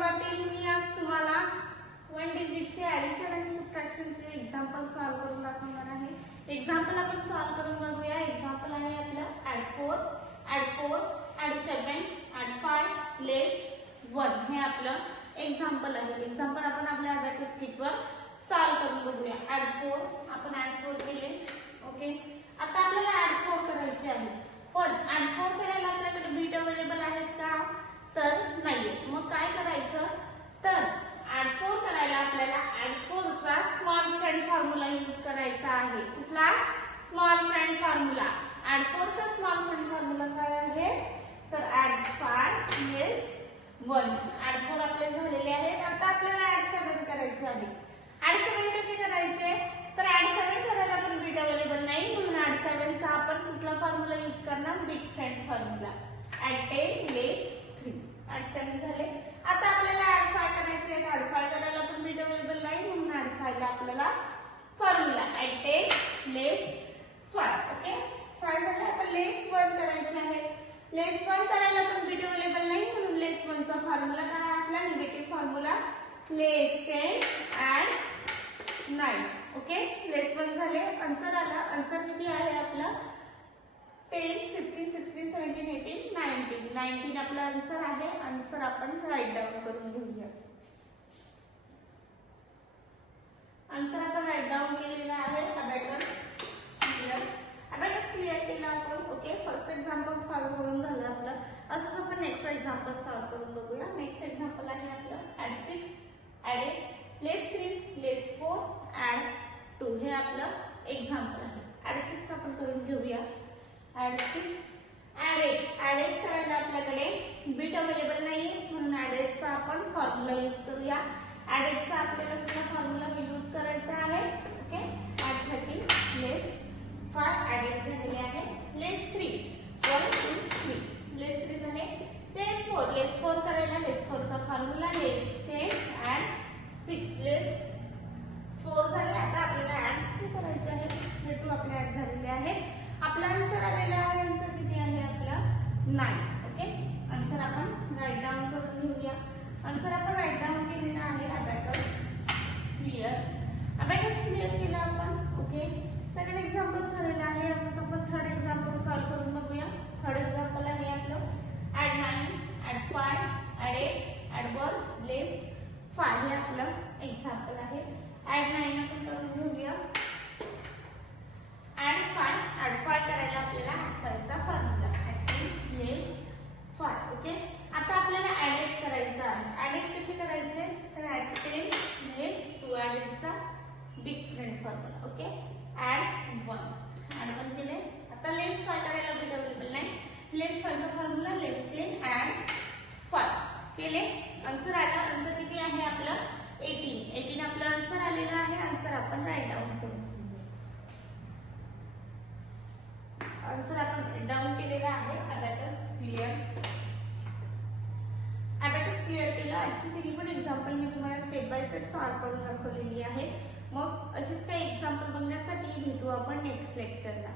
पाटील. मी आज तुम्हाला one डिजिटचे addition आणि सबट्रॅक्शनचे एक्झाम्पल सॉल्व्ह करून दाखवणार आहे. एक्झाम्पल आपण सॉल्व्ह करून बघूया. एक्झाम्पल आहे आपलं ॲड 4, ॲड 7, ॲड 5 लेस 1. हे आपलं एक्झाम्पल आहे. एक्झाम्पल आपण आपल्या अबॅकस शीटवर सॉल्व्ह करून बघूया. ॲड 4 आपण ॲड 4 केले. ओके, आता आपल्याला ॲड 4 करायचे आहे. पण ॲड 4 करायला आपल्याकडे बीट अवेलेबल आहेत का? तर नाहीये. मग काय करायचं? तर ॲड 4 करायला आपल्याला ॲड 4 चा स्मॉल फ्रेंड फॉर्म्युला यूज करायचा आहे. कुठला? Small friend formula. ॲड 4 चा स्मॉल फ्रेंड फॉर्म्युला काय आहे? तर ॲड 5 लेस 1. ॲड 4 आपले झालेले आहेत. आता आपल्याला ॲड 7 करायचे आहे. ॲड 7 कसे करायचे? तर ॲड 7 करायला पण बीट अवेलेबल नाही, म्हणून ॲड 7 चा आपण कुठला फॉर्म्युला यूज करणार? Big friend formula. ॲड 10 लेस 3. ॲड 7 झाले. आता आपल्याला ॲड 5 करायचे आहे. ॲड 5 करायला पण बीट अवेलेबल नाही, म्हणून ॲड 5 ला आपल्याला फॉर्म्युला ॲड 10 लेस 5. ओके, 5 झाले. आता लेस 1 करायचे आहे. लेस 1 करायला पण बीट अवेलेबल नाही, म्हणून लेस 1 चा फॉर्म्युला काय आहे आपला? निगेटिव्ह फॉर्म्युला लेस 10 ॲड 9. ओके, लेस 1 झाले. आन्सर आला. आन्सर किती आहे आपला? 10, 15, 16, 17, 18, 19. 19 आपला आन्सर आहे. आन्सर आपण राईट डाऊन करून घेऊया. आन्सर आपण राईट डाऊन केलेला आहे. अबॅकस क्लिअर केला आपण. ओके, फर्स्ट एक्झाम्पल सॉल्व्ह करून झालं आपलं. असंच आपण नेक्स्ट एक्झाम्पल सॉल्व्ह करून बघूया. नेक्स्ट एक्झाम्पल आहे आपलं ॲड 6, ॲड 8 लेस 3 लेस 4 ॲड 2. हे आपलं एक्झाम्पल आहे. ॲड 6 आपण करून घेऊया. Add 6 add 8. ॲड 8 करायला आपल्याकडे बीट अवेलेबल नाही, म्हणून ॲड 8 चा आपण फॉर्म्युला यूज करूया. ॲड 8 चा आपल्याला सुद्धा फॉर्म्युला यूज करायचा आहे. ओके, ॲड 30 लेस 5. ॲड 8 झालेले आहे. लेस 3 1 2 3 लेस 3 झाले. लेस 4. लेस 4 करायला लेस 4 चा फॉर्म्युला लेस 10 ॲड 6 लेस 4 झाले. आता आपल्याला ॲड 2 करायचे आहे. हे 2 आपले ॲड झालेले आहे. आपला आन्सर आलेला आहे. आन्सर किती आहे आपला? 9. ओके, आन्सर आपण राईट डाऊन करून घेऊया. आन्सर आपण राईट डाऊन केलेला आहे. अबॅकस क्लिअर केला आपण. ओके, सेकंड एक्झाम्पल झालेला आहे. असंच आपण थर्ड एक्झाम्पल सॉल्व्ह करून बघूया. थर्ड एक्झाम्पल आहे आपलं ॲड 9, ॲड 5, ॲड 8 ॲड 1 लेस 5. हे आपलं एक्झाम्पल आहे. ॲड 9 आपण करून घेऊया. ॲड 5 करायला आपल्याला ॲड 5 चा फॉर्म्युला ॲड 10 लेस 5. ओके, आता आपल्याला ॲड 8 करायचं आहे. ॲड 8 कसे करायचे? तर ॲड 10 लेस 2. ॲड 8 चा big friend formula. Okay, add 1 केले. आता लेस 5 करायला बीट अवेलेबल नाही. लेस 5 चा फॉर्म्युला लेस 10 ॲड 5 केले. आन्सर आला. आन्सर किती आहे आपलं? 18 आपला आन्सर आलेला आहे. आन्सर आपण राईट डाऊन करू. आन्सर आपण डाऊन केलेला आहे. अबॅकस क्लिअर केलं. आजची तिन्ही पण एक्झाम्पल मी तुम्हाला स्टेप बाय स्टेप सॉल्व्ह करून दाखवलेली आहे. मग अशीच काही एक्झाम्पल बघण्यासाठी भेटू आपण नेक्स्ट लेक्चरला.